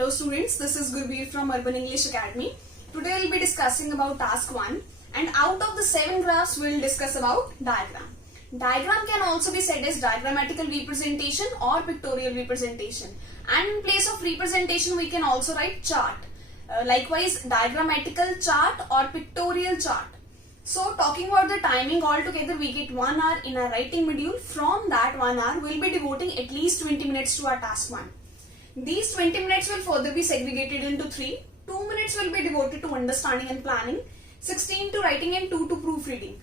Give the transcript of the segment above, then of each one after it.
Hello students, this is Gurveer from Urban English Academy. Today we'll be discussing about task 1 and out of the 7 graphs we'll discuss about diagram. Diagram can also be said as diagrammatical representation or pictorial representation, and in place of representation we can also write chart. Likewise diagrammatical chart or pictorial chart. So talking about the timing, altogether we get 1 hour in our writing module. From that 1 hour we'll be devoting at least 20 minutes to our task 1. These 20 minutes will further be segregated into 3. 2 minutes will be devoted to understanding and planning, 16 to writing and 2 to proofreading.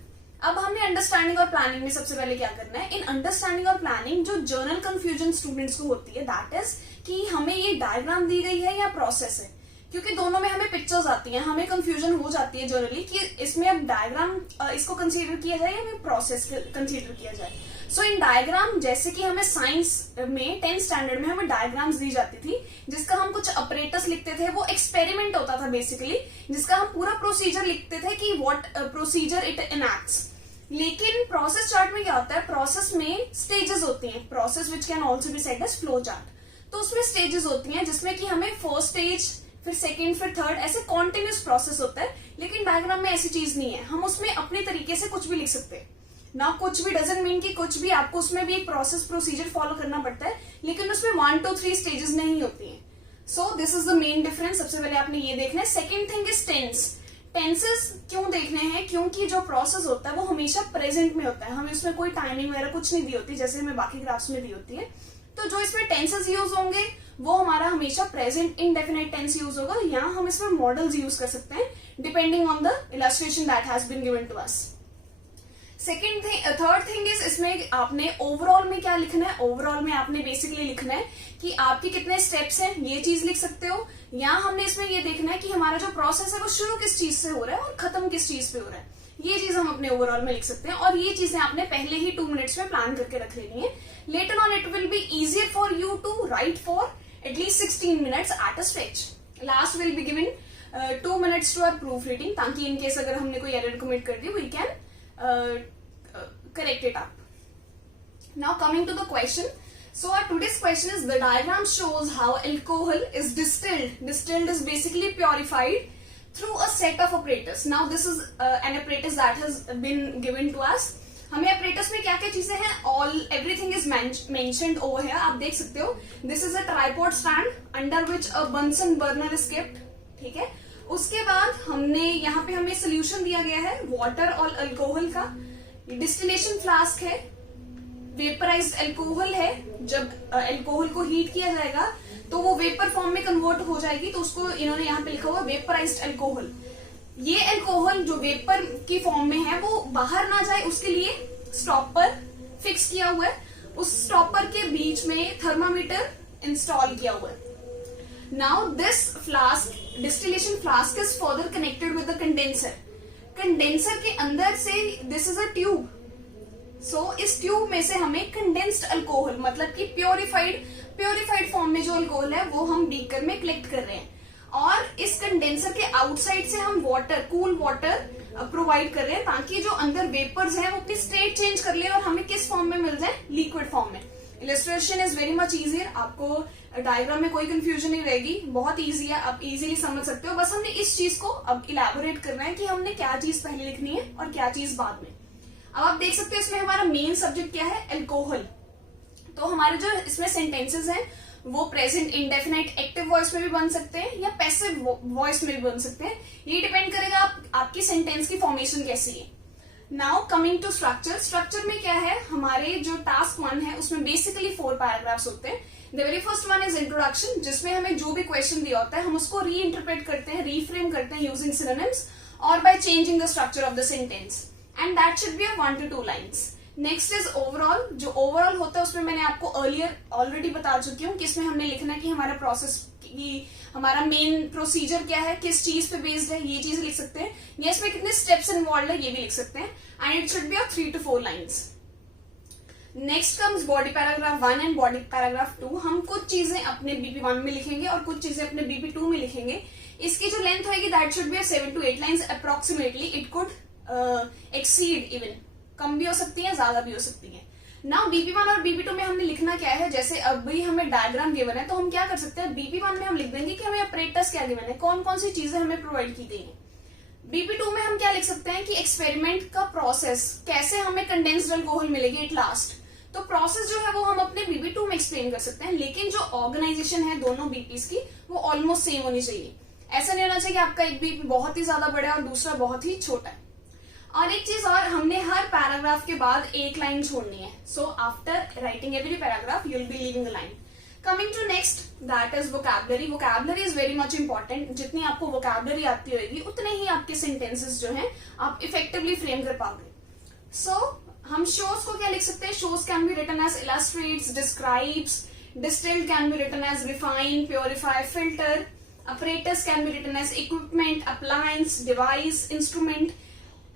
अब हमें understanding और planning में सबसे पहले क्या करना है. In understanding और प्लानिंग जो जर्नल कंफ्यूजन स्टूडेंट्स को होती है दैट इज कि हमें ये डायग्राम दी गई है या प्रोसेस है, क्योंकि दोनों में हमें पिक्चर्स आती हैं, हमें कंफ्यूजन हो जाती है जनरली कि इसमें अब डायग्राम इसको कंसीडर किया जाए या हमें प्रोसेस कंसीडर किया जाए. सो इन डायग्राम जैसे कि हमें साइंस में 10th स्टैंडर्ड में हमें डायग्राम्स दी जाती थी जिसका हम कुछ ऑपरेटर्स लिखते थे, वो एक्सपेरिमेंट होता था बेसिकली, जिसका हम पूरा प्रोसीजर लिखते थे कि व्हाट प्रोसीजर इट इनैक्ट्स. लेकिन प्रोसेस चार्ट में क्या होता है, प्रोसेस में स्टेजेस होती हैं, process which can also be said as flow chart. तो उसमें स्टेजेस होती हैं जिसमें कि हमें फर्स्ट स्टेज, फिर सेकेंड, फिर थर्ड, ऐसे कॉन्टिन्यूस प्रोसेस होता है. लेकिन डायग्राम में ऐसी चीज नहीं है, हम उसमें अपने तरीके से कुछ भी लिख सकते हैं ना. कुछ भी डजंट मीन कि कुछ भी, आपको उसमें भी एक प्रोसेस प्रोसीजर फॉलो करना पड़ता है, लेकिन उसमें 1 to 3 स्टेजेस नहीं होती हैं. So this is the main difference. सबसे पहले आपने ये देखना है. Second thing is tense. Tenses क्यों देखने हैं, क्योंकि जो प्रोसेस होता है वो हमेशा प्रेजेंट में होता है, हमें उसमें कोई टाइमिंग वगैरह कुछ नहीं दी होती जैसे हमें बाकी ग्राफ्स में दी होती है. तो जो इसमें टेंसेस यूज होंगे वो हमारा हमेशा प्रेजेंट इंडेफिनिट टेंस यूज होगा, या हम इसमें मॉडल्स यूज कर सकते हैं depending on the illustration that has been given to us. Second thing, third thing is इसमें आपने ओवरऑल में क्या लिखना है. ओवरऑल में आपने बेसिकली लिखना है कि आपके कितने स्टेप्स हैं, ये चीज लिख सकते हो, या हमने इसमें ये देखना है कि हमारा जो प्रोसेस है वो शुरू किस चीज से हो रहा है और खत्म किस चीज पे हो रहा है. ये चीज हम अपने ओवरऑल में लिख सकते हैं, और ये चीजें आपने पहले ही 2 मिनट्स में प्लान करके रख लेनी है. Later on it will be easier for you to write for at least 16 minutes at a stretch. Last will be given 2 minutes to our proof reading, ताकि इनकेस अगर हमने कोई एरर कमिट कर दी we can correct it up. Now coming to the question. So our today's question is, the diagram shows how alcohol is distilled. Distilled is basically purified through a set of apparatus. Now this is an apparatus that has been given to us. हमें apparatus में क्या क्या चीजें हैं, everything is mentioned over here. आप देख सकते हो. This is a tripod stand under which a Bunsen burner is kept. ठीक है. उसके बाद हमने यहाँ पे हमें सोल्यूशन दिया गया है वाटर और अल्कोहल का. डिस्टिलेशन फ्लास्क है, वेपराइज्ड अल्कोहल है. जब अल्कोहल को हीट किया जाएगा तो वो वेपर फॉर्म में कन्वर्ट हो जाएगी, तो उसको इन्होंने यहाँ पे लिखा हुआ वेपराइज्ड अल्कोहल. ये अल्कोहल जो वेपर की फॉर्म में है वो बाहर ना जाए उसके लिए स्टॉपर फिक्स किया हुआ है. उस स्टॉपर के बीच में थर्मामीटर इंस्टॉल किया हुआ है. Now this flask, distillation flask is further connected with the condenser. Condenser के अंदर से दिस इज अ ट्यूब. सो इस ट्यूब में से हमें कंडेंस्ड अल्कोहल, मतलब कि प्योरिफाइड फॉर्म में जो अल्कोहल है वो हम बीकर में कलेक्ट कर रहे हैं, और इस कंडेंसर के आउटसाइड से हम वाटर, कूल वाटर प्रोवाइड कर रहे हैं, ताकि जो अंदर वेपर्स हैं वो अपनी स्टेट चेंज कर ले और हमें किस फॉर्म में मिल जाए, लिक्विड फॉर्म में. Illustration is very much easier. आपको डायग्राम में कोई कंफ्यूजन नहीं रहेगी, बहुत इजी है, आप इजीली समझ सकते हो. बस हमने इस चीज को अब इलेबोरेट करना है कि हमने क्या चीज पहले लिखनी है और क्या चीज बाद में. अब आप देख सकते हो इसमें हमारा मेन सब्जेक्ट क्या है, अल्कोहल. तो हमारे जो इसमें सेंटेंसेस हैं वो प्रेजेंट इंडेफिनाइट एक्टिव वॉइस में भी बन सकते हैं या पैसिव वॉइस में भी बन सकते हैं. ये डिपेंड करेगा आपकी सेंटेंस की फॉर्मेशन कैसी है. Now coming to structure. Structure में क्या है, हमारे जो टास्क 1 है उसमें बेसिकली 4 पैराग्राफ्स होते हैं. The very first one is introduction, जिसमें हमें जो भी क्वेश्चन दिया होता है हम उसको री इंटरप्रेट करते हैं, रीफ्रेम करते हैं यूजिंग सिनोनिम्स और by changing the structure of the sentence, and that should be 1 to 2 lines. Next is overall. जो ओवरऑल होता है उसमें मैंने आपको अर्लियर ऑलरेडी बता चुकी हूँ कि इसमें हमने लिखना है कि हमारा प्रोसेस की, हमारा मेन प्रोसीजर क्या है, किस चीज पे बेस्ड है, ये चीज लिख सकते हैं, या इसमें कितने स्टेप्स इन्वॉल्व है ये भी लिख सकते हैं, and it should be 3 to 4 lines. Next comes body paragraph 1 and body paragraph 2. हम कुछ चीजें अपने बीपी 1 में लिखेंगे और कुछ चीजें अपने बीपी 2 में लिखेंगे. इसकी जो लेंथ होगी that should be 7 to 8 lines approximately. It could exceed, even come भी हो सकती है, ज्यादा भी हो सकती है. नाउ BP1 और BP2 में हमने लिखना क्या है, जैसे अभी हमें डायग्राम गिवन है तो हम क्या कर सकते हैं, BP1 में हम लिख देंगे कि हमें अपरेटस क्या गिवन है, कौन कौन सी चीजें हमें प्रोवाइड की गई है। BP2 में हम क्या लिख सकते हैं कि एक्सपेरिमेंट का प्रोसेस, कैसे हमें कंडेंस्ड अल्कोहल मिलेगी एट लास्ट। तो प्रोसेस जो है वो हम अपने BP2 में एक्सप्लेन कर सकते हैं, लेकिन जो ऑर्गेनाइजेशन है दोनों बीपीज की वो ऑलमोस्ट सेम होनी चाहिए। ऐसा नहीं होना चाहिए कि आपका एक बीपी बहुत ही ज्यादा बड़ा है और दूसरा बहुत ही छोटा है। और एक चीज और, हमने हर पैराग्राफ के बाद एक लाइन छोड़नी है। So after writing every paragraph you will be leaving a line. Coming to next, that is vocabulary. Vocabulary is very much important. जितनी आपको वोकैबुलरी आती होगी उतने ही आपके सेंटेंसेस जो हैं आप इफेक्टिवली फ्रेम कर पाओगे। सो हम शोज को क्या लिख सकते हैं, shows can be written as illustrates, describes, distilled can be written as refine, purify, filter, apparatus can be written as equipment, appliance, device, instrument.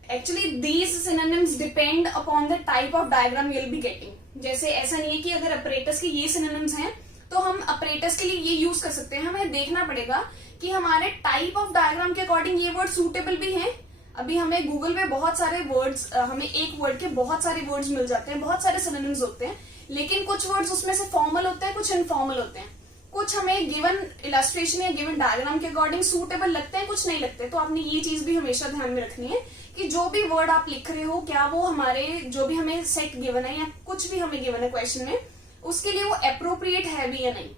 Actually these synonyms depend upon the type of diagram you will be getting. जैसे ऐसा नहीं है कि अगर apparatus के ये synonyms हैं तो हम apparatus के लिए ये यूज कर सकते हैं। हमें देखना पड़ेगा कि हमारे type of diagram के अकॉर्डिंग ये वर्ड suitable भी हैं। अभी हमें गूगल पे बहुत सारे वर्ड्स, हमें एक वर्ड के बहुत सारे वर्ड्स मिल जाते हैं, बहुत सारे synonyms होते हैं, लेकिन कुछ वर्ड्स उसमें से फॉर्मल होते हैं, कुछ इनफॉर्मल होते हैं, कुछ हमें गिवन इलस्ट्रेशन या गिवन डायग्राम के अकॉर्डिंग सूटेबल लगते हैं, कुछ नहीं लगते। तो आपने ये चीज भी हमेशा ध्यान में रखनी है कि जो भी वर्ड आप लिख रहे हो क्या वो हमारे जो भी हमें सेट गिवन है या कुछ भी हमें गिवन है क्वेश्चन में, उसके लिए वो अप्रोप्रिएट है भी या नहीं।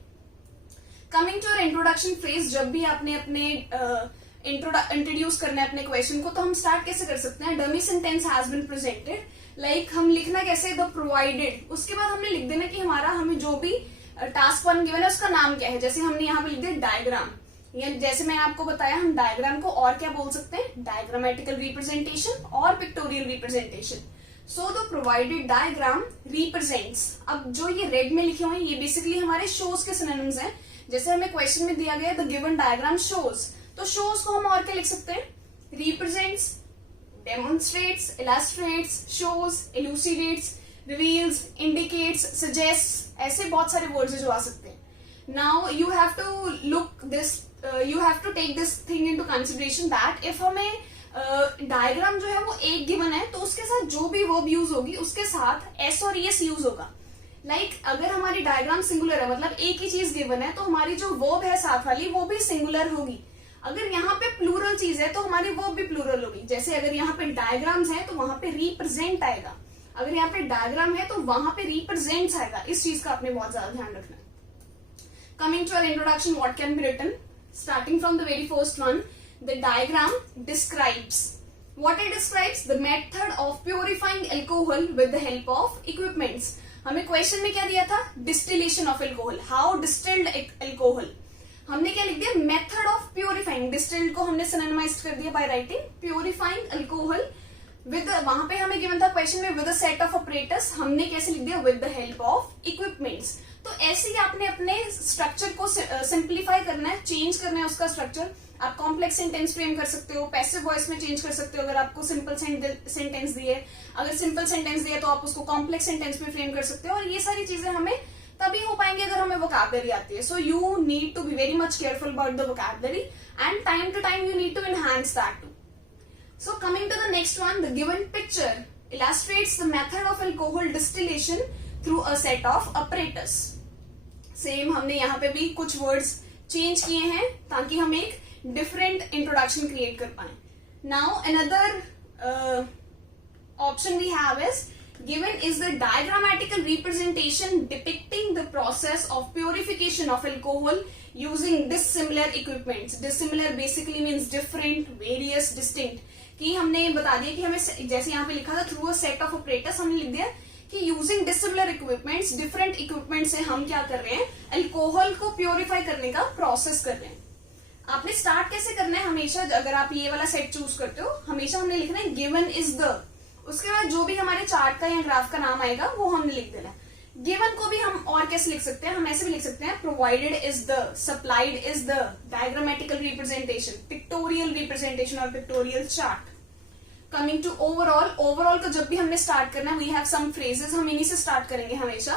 कमिंग टू इंट्रोडक्शन फ्रेज, जब भी आपने अपने इंट्रोड्यूस करना है अपने क्वेश्चन को, तो हम स्टार्ट कैसे कर सकते हैं, dummy sentence has been presented, like हम लिखना कैसे, द प्रोवाइडेड। उसके बाद हमने लिख देना कि हमें जो भी टास्क 1 गिवन है उसका नाम क्या है। जैसे हमने यहाँ पे लिख दिया डायग्राम, या जैसे मैंने आपको बताया हम डायग्राम को और क्या बोल सकते हैं, डायग्रामेटिकल रिप्रेजेंटेशन और pictorial representation. So the provided diagram represents. अब जो ये रेड में लिखे हुए हैं ये बेसिकली हमारे शोज के सिनोनिम्स हैं। जैसे हमें क्वेश्चन में दिया गया द गिवन डायग्राम शोज, तो शोज को हम और क्या लिख सकते हैं, represents, demonstrates, illustrates, shows, elucidates, reveals, indicates, suggest, ऐसे बहुत सारे वर्ड्स जो आ सकते हैं। Now you have to look this, you have to take this thing into consideration that if हमें डायग्राम जो है वो एक गिवन है तो उसके साथ जो भी वर्ब यूज होगी उसके साथ एस और एस यूज होगा। लाइक अगर हमारी डायग्राम सिंगुलर है, मतलब एक ही चीज गिवन है, तो हमारी जो वर्ब है साथ वाली वो भी सिंगुलर होगी। अगर यहाँ पे प्लूरल चीज है तो हमारी वर्ब भी प्लूरल होगी। जैसे अगर यहाँ पे डायग्राम्स है तो वहां पे रिप्रेजेंट आएगा, अगर यहाँ पे डायग्राम है तो वहां पे रिप्रेजेंट्स आएगा। इस चीज का आपने बहुत ज्यादा ध्यान रखना है। Coming to our introduction, what can be written, starting from the very first one, the diagram describes. What it describes, the method of purifying alcohol with the help of equipments. हमें क्वेश्चन में क्या दिया था, distillation of alcohol, how distilled alcohol. हमने क्या लिख दिया, method of purifying, distilled को हमने सिनोनिमाइज कर दिया by writing purifying alcohol with, वहां पे हमें गिवन था क्वेश्चन में with a set of operators, हमने कैसे लिख दिया, with the help of equipments. तो ऐसे ही आपने अपने स्ट्रक्चर को सिंप्लीफाई करना है, चेंज करना है उसका स्ट्रक्चर। आप कॉम्प्लेक्स सेंटेंस फ्रेम कर सकते हो, पैसिव वॉइस में चेंज कर सकते हो अगर आपको सिंपल सेंटेंस दिए, अगर सिंपल सेंटेंस दिए तो आप उसको कॉम्प्लेक्स सेंटेंस में फ्रेम कर सकते हो। और ये सारी चीजें हमें तभी हो पाएंगे अगर हमें वोकैबुलरी आती है। So you need to be very much careful about the vocabulary and time to time you need to enhance that too. So coming to the next one, the given picture illustrates the method of alcohol distillation through a set of apparatus. Same हमने यहाँ पे भी कुछ words change किए हैं ताकि हम एक different introduction create कर पाए। Now another option we have is given is the diagrammatical representation depicting the process of purification of alcohol using dissimilar equipments. Dissimilar basically means different, various, distinct. कि हमने बता दिया कि हमें जैसे यहाँ पे लिखा था through a set of operators, हमने लिख दिया कि using dissimilar equipments, different equipment से हम क्या कर रहे हैं, अल्कोहल को प्योरीफाई करने का प्रोसेस कर रहे हैं। आपने स्टार्ट कैसे करना है, हमेशा अगर आप ये वाला सेट चूज करते हो हमेशा हमने लिखना है गिवन इज द, उसके बाद जो भी हमारे चार्ट का या ग्राफ का नाम आएगा वो हमने लिख देना है। गिवन को भी हम और कैसे लिख सकते हैं, हम ऐसे भी लिख सकते हैं provided is the, supplied is the, diagrammatical representation, pictorial representation और pictorial chart. Coming to overall, overall को जब भी हमने स्टार्ट करना है वी हैव सम फ्रेजेस, हम इन्हीं से स्टार्ट करेंगे हमेशा।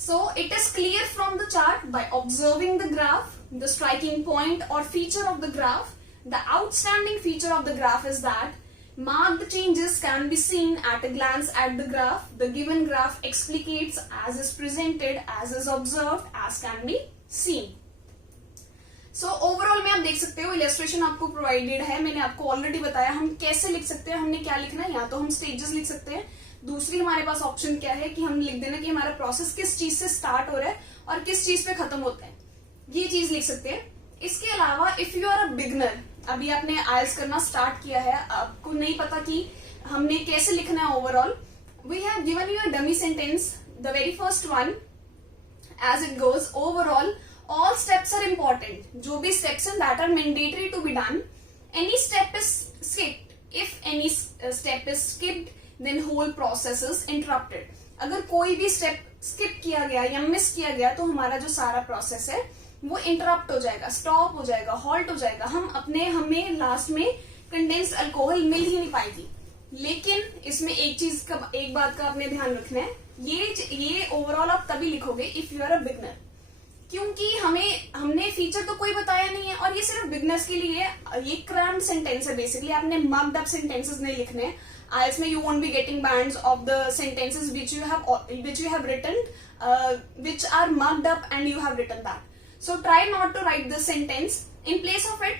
So it is clear from the chart by observing the graph, the striking point और feature of the graph, the outstanding feature of the graph is that Marked changes can be seen at a glance at the graph. The given graph explicates as is presented, as is observed, as can be seen. So overall में आप देख सकते हो illustration आपको provided है. मैंने आपको already बताया हम कैसे लिख सकते हैं, हमने क्या लिखना है. या तो हम स्टेजेस लिख सकते हैं, दूसरी हमारे पास ऑप्शन क्या है कि हम लिख देना कि हमारा प्रोसेस किस चीज से स्टार्ट हो रहा है और किस चीज पे खत्म होता है, ये चीज लिख सकते हैं. इसके अलावा if you are a beginner, अभी आपने आइल्स करना स्टार्ट किया है, आपको नहीं पता कि हमने कैसे लिखना है overall, we have given you a dummy sentence, the very first one as it goes. Overall all steps are important. जो भी steps हैं that are mandatory to be done. Any step is skipped. If any step is skipped, then whole process is interrupted. अगर कोई भी step skip किया गया या miss किया गया तो हमारा जो सारा process है वो interrupt हो जाएगा, stop हो जाएगा, halt हो जाएगा. हमें last में condensed alcohol मिल ही नहीं पाएगी. लेकिन इसमें एक बात का आपने ध्यान रखना है, ये ओवरऑल आप तभी लिखोगे if you are a beginner, क्योंकि हमने फीचर तो कोई बताया नहीं है और ये सिर्फ बिगनर्स के लिए. ये क्रैम्ड सेंटेंस है बेसिकली, आपने मर्क्ड अप सेंटेंसेस नहीं लिखने. आईएल्स में you won't be getting bands of the sentences which you have written which are marked up and you have written that. So try not to write this sentence. In place of it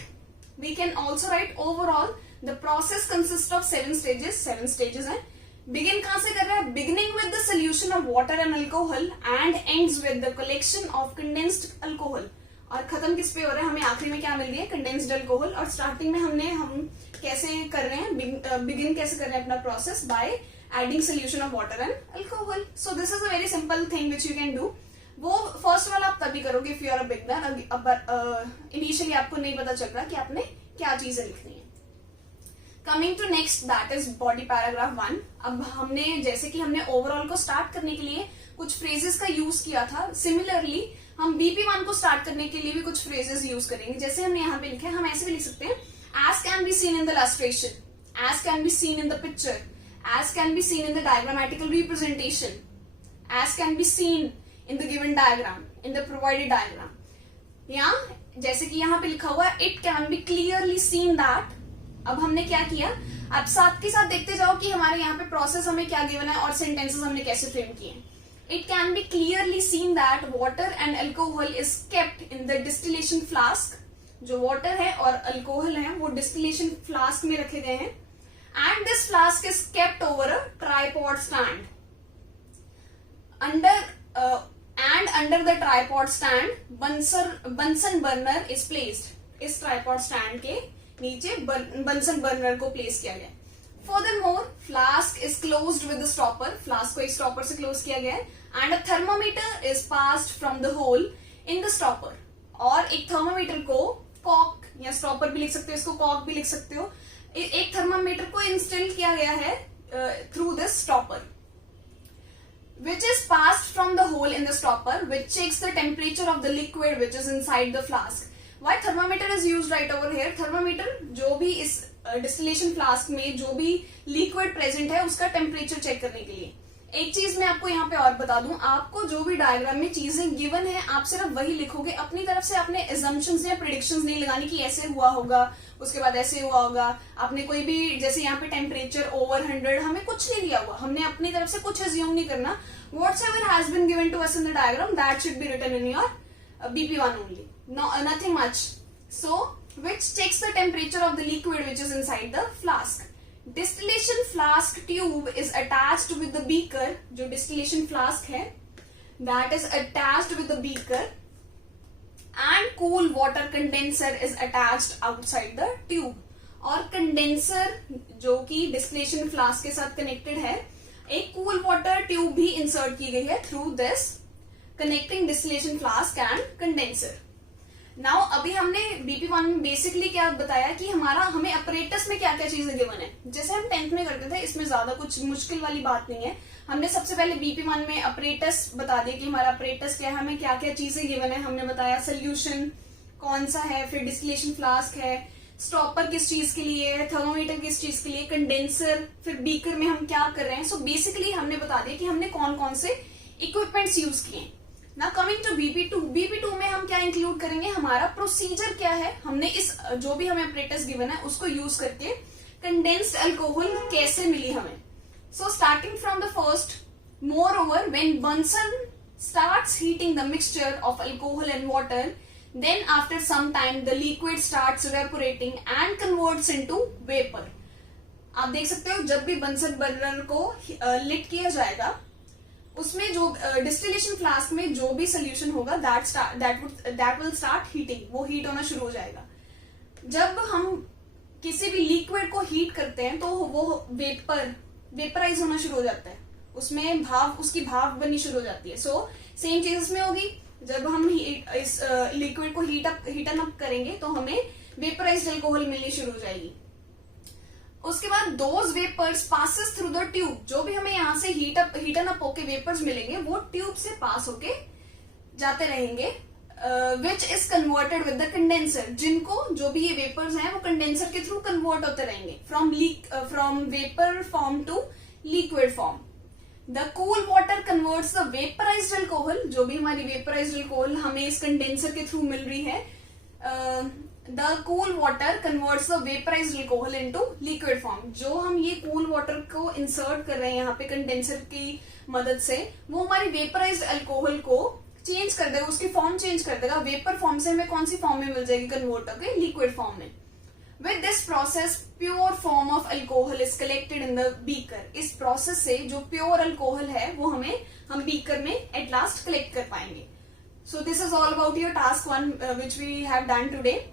we can also write overall the process consist of 7 stages हैं. Begin कहां से कर रहे हैं? Beginning with the solution of water and alcohol and ends with the collection of condensed alcohol. और खत्म किस पे हो रहा है? हमें आखिरी में क्या मिल रही है? Condensed alcohol. और स्टार्टिंग में हम कैसे कर रहे हैं, बिगिन कैसे कर रहे हैं अपना process? By adding solution of water and alcohol. So this is a very simple thing which you can do. वो फर्स्ट वाला आप तभी करोगे if you are a beginner. Initially आपको नहीं पता चल रहा कि आपने क्या चीजें लिखनी है. Coming to next, that is body paragraph 1. अब हमने ओवरऑल को स्टार्ट करने के लिए कुछ फ्रेजेस का यूज किया था. सिमिलरली हम BP1 को स्टार्ट करने के लिए भी कुछ फ्रेजेस यूज करेंगे. जैसे हमने यहाँ पे लिखा है, हम ऐसे भी लिख सकते हैं, as can be seen in the illustration, as can be seen in the picture, as can be seen in the diagrammatical representation, as can be seen in the given diagram, in the provided diagram. या जैसे कि यहाँ पे लिखा हुआ है, it can be clearly seen that. अब हमने क्या किया, अब साथ के साथ देखते जाओ कि हमारे यहाँ पे प्रोसेस हमें क्या गिवन है और सेंटेंसेस हमने कैसे फ्रेम किए. It can be clearly seen that water and alcohol is kept in the distillation flask. जो वाटर है और अल्कोहल है वो डिस्टिलेशन फ्लास्क में रखे गए हैं. And this flask is kept over a tripod stand. Under the tripod stand Bunsen burner is placed. इस ट्राइपॉड स्टैंड के नीचे बंसन बर्नर को प्लेस किया गया. Furthermore flask is closed with the stopper. Flask को एक स्टॉपर से close किया गया है. And a thermometer is passed from the hole in the stopper. और एक थर्मोमीटर को कॉक या स्टॉपर भी लिख सकते हो, इसको कॉक भी लिख सकते हो. एक थर्मोमीटर को इंस्टॉल किया गया है through this stopper which is passed from the hole in the stopper which checks the temperature of the liquid which is inside the flask. Why thermometer is used right over here? Thermometer जो भी इस distillation flask में जो भी liquid present है उसका temperature check करने के लिए. एक चीज मैं आपको यहाँ पे और बता दूं, आपको जो भी डायग्राम में चीजें गिवन है आप सिर्फ वही लिखोगे. अपनी तरफ से आपने एजम्पशंस या प्रेडिक्शंस नहीं लगानी कि ऐसे हुआ होगा उसके बाद ऐसे हुआ होगा. आपने कोई भी, जैसे यहाँ पे टेम्परेचर ओवर 100, हमें कुछ नहीं दिया हुआ, हमने अपनी तरफ से कुछ एज्यूम नहीं करना. Whatsoever has been given to us in the diagram, that should be written in your BP1 only. No, nothing much. So, which checks the temperature of the liquid which is inside the flask. Distillation flask tube is attached with the beaker. जो distillation flask है, that is attached with the beaker. And cool water condenser is attached outside the tube. और condenser जो कि distillation flask के साथ connected है, एक cool water tube भी इंसर्ट की गई है through this connecting distillation flask and condenser. Now अभी हमने BP1 में बेसिकली क्या बताया कि हमें अपरेटस में क्या क्या चीजें गिवन है. जैसे हम 10th में करते थे, इसमें ज्यादा कुछ मुश्किल वाली बात नहीं है. हमने सबसे पहले BP1 में अपरेटस बता दिया कि हमारा अपरेटस क्या है, हमें क्या क्या चीजें गिवन है. हमने बताया सोल्यूशन कौन सा है, फिर डिस्टिलेशन फ्लास्क है, स्टॉपर किस चीज के लिए है, थर्मोमीटर किस चीज के लिए, कंडेंसर, फिर बीकर में हम क्या कर रहे हैं. सो बेसिकली हमने बता दिया कि हमने कौन कौन से इक्विपमेंट्स यूज किए. नाउ कमिंग टू BP2 में हम क्या इंक्लूड करेंगे, हमारा प्रोसीजर क्या है. हमने इस जो भी हमें अपरेटस गिवन है उसको यूज करके कंडेंस्ड अल्कोहल कैसे मिली हमें. So starting from the first, moreover, when Bunsen starts heating the mixture of alcohol and water, then after some time the liquid starts evaporating and converts into vapor. आप देख सकते हो जब भी Bunsen burner को lit किया जाएगा, उसमें जो डिस्टिलेशन फ्लास्क में जो भी सोल्यूशन होगा दैट विल स्टार्ट हीटिंग, वो हीट होना शुरू हो जाएगा. जब हम किसी भी लिक्विड को हीट करते हैं तो वो वेपराइज होना शुरू हो जाता है, उसमें उसकी भाप बननी शुरू हो जाती है. सो सेम चीज इसमें होगी. जब हम इस लिक्विड को हीटन अप करेंगे तो हमें वेपराइज्ड अल्कोहल मिलनी शुरू हो जाएगी. उसके बाद those vapours passes through the tube, जो भी हमें यहाँ से हीटन अप होके वेपर्स मिलेंगे वो ट्यूब से पास होके जाते रहेंगे, which is converted with the condenser, जिनको जो भी ये वेपर्स हैं वो कंडेंसर के थ्रू कन्वर्ट होते रहेंगे from vapour form to liquid form. The cool water converts the vaporised alcohol, जो भी हमारी वेपराइज्ड अल्कोहल हमें इस कंडेंसर के थ्रू मिल रही है, the cool water converts the vaporised alcohol into liquid form. जो हम ये कूल वाटर को इंसर्ट कर रहे हैं यहाँ पे कंडेंसर की मदद से, वो हमारी वेपराइज्ड अल्कोहल को चेंज कर देगा, उसकी फॉर्म चेंज कर देगा. वेपर फॉर्म से हमें कौन सी फॉर्म में मिल जाएगी, कन्वर्ट होकर लिक्विड फॉर्म में. With this process pure form of alcohol is collected in the beaker. इस प्रोसेस से जो प्योर अल्कोहल है वो हम बीकर में एट लास्ट कलेक्ट कर पाएंगे. So this is all about your task 1 which we have done today.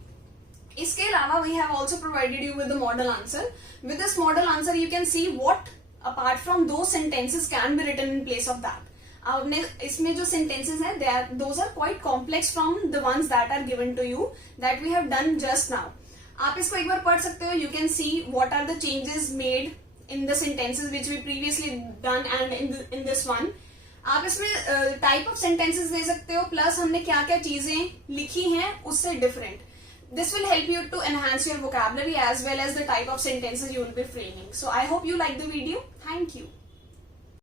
इसके अलावा we have also provided you with the model answer. With this model answer you can see what apart from those sentences can be written in place of that. आपने इसमें जो sentences हैं those are quite complex from the ones that are given to you that we have done just now. आप इसको एक बार पढ़ सकते हो. You can see what are the changes made in the sentences which we previously done and in this one. आप इसमें type of sentences दे सकते हो, प्लस हमने क्या क्या चीजें लिखी हैं उससे different. This will help you to enhance your vocabulary as well as the type of sentences you will be framing. So I hope you like the video. Thank you.